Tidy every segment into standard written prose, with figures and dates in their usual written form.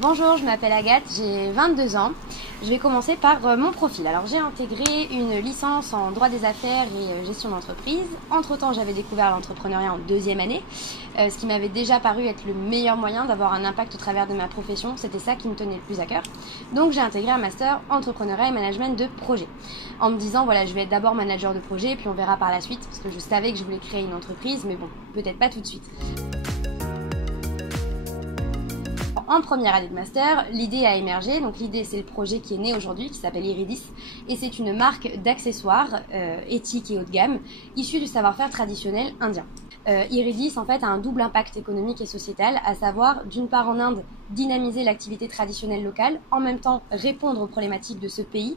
Bonjour, je m'appelle Agathe, j'ai 22 ans. Je vais commencer par mon profil. Alors j'ai intégré une licence en droit des affaires et gestion d'entreprise. Entre-temps, j'avais découvert l'entrepreneuriat en deuxième année, ce qui m'avait déjà paru être le meilleur moyen d'avoir un impact au travers de ma profession. C'était ça qui me tenait le plus à cœur. Donc j'ai intégré un master entrepreneuriat et management de projet. En me disant, voilà, je vais être d'abord manager de projet, puis on verra par la suite, parce que je savais que je voulais créer une entreprise, mais bon, peut-être pas tout de suite. En première année de master, l'idée a émergé. Donc l'idée, c'est le projet qui est né aujourd'hui, qui s'appelle Iridis, et c'est une marque d'accessoires éthiques et haut de gamme, issue du savoir-faire traditionnel indien. Iridis, en fait, a un double impact économique et sociétal, à savoir, d'une part en Inde, dynamiser l'activité traditionnelle locale, en même temps répondre aux problématiques de ce pays,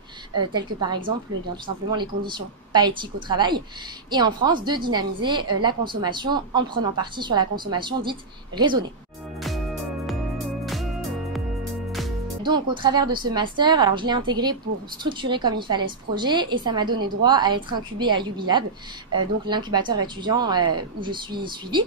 telles que par exemple, tout simplement les conditions pas éthiques au travail, et en France, de dynamiser la consommation en prenant parti sur la consommation dite raisonnée. Donc au travers de ce master, alors je l'ai intégré pour structurer comme il fallait ce projet et ça m'a donné droit à être incubée à UbiLab, donc l'incubateur étudiant où je suis suivie.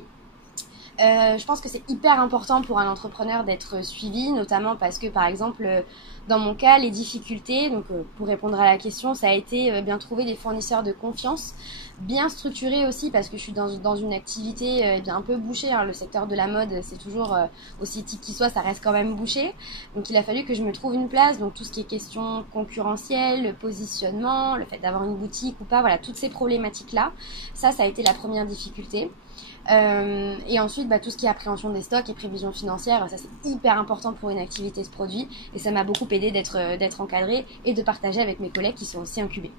Je pense que c'est hyper important pour un entrepreneur d'être suivi, notamment parce que, par exemple, dans mon cas, les difficultés, donc pour répondre à la question, ça a été bien trouver des fournisseurs de confiance, bien structurés aussi, parce que je suis dans une activité un peu bouchée. Hein. Le secteur de la mode, c'est toujours, aussi éthique qu'il soit, ça reste quand même bouché. Donc il a fallu que je me trouve une place, donc tout ce qui est question concurrentielle, le positionnement, le fait d'avoir une boutique ou pas, voilà, toutes ces problématiques-là, ça a été la première difficulté. Et ensuite, tout ce qui est appréhension des stocks et prévision financière, ça c'est hyper important pour une activité de produit et ça m'a beaucoup aidé d'être encadrée et de partager avec mes collègues qui sont aussi incubés.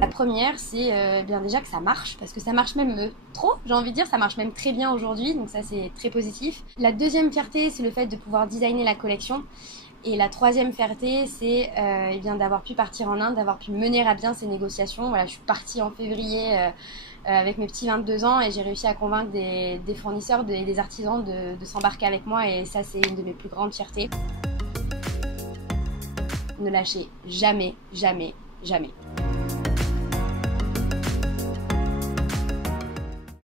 La première, c'est bien déjà que ça marche, parce que ça marche même trop, j'ai envie de dire, ça marche même très bien aujourd'hui, donc ça c'est très positif. La deuxième fierté, c'est le fait de pouvoir designer la collection. Et la troisième fierté, c'est d'avoir pu partir en Inde, d'avoir pu mener à bien ces négociations. Voilà, je suis partie en février avec mes petits 22 ans et j'ai réussi à convaincre des fournisseurs, des artisans de s'embarquer avec moi et ça, c'est une de mes plus grandes fiertés. Ne lâchez jamais, jamais, jamais.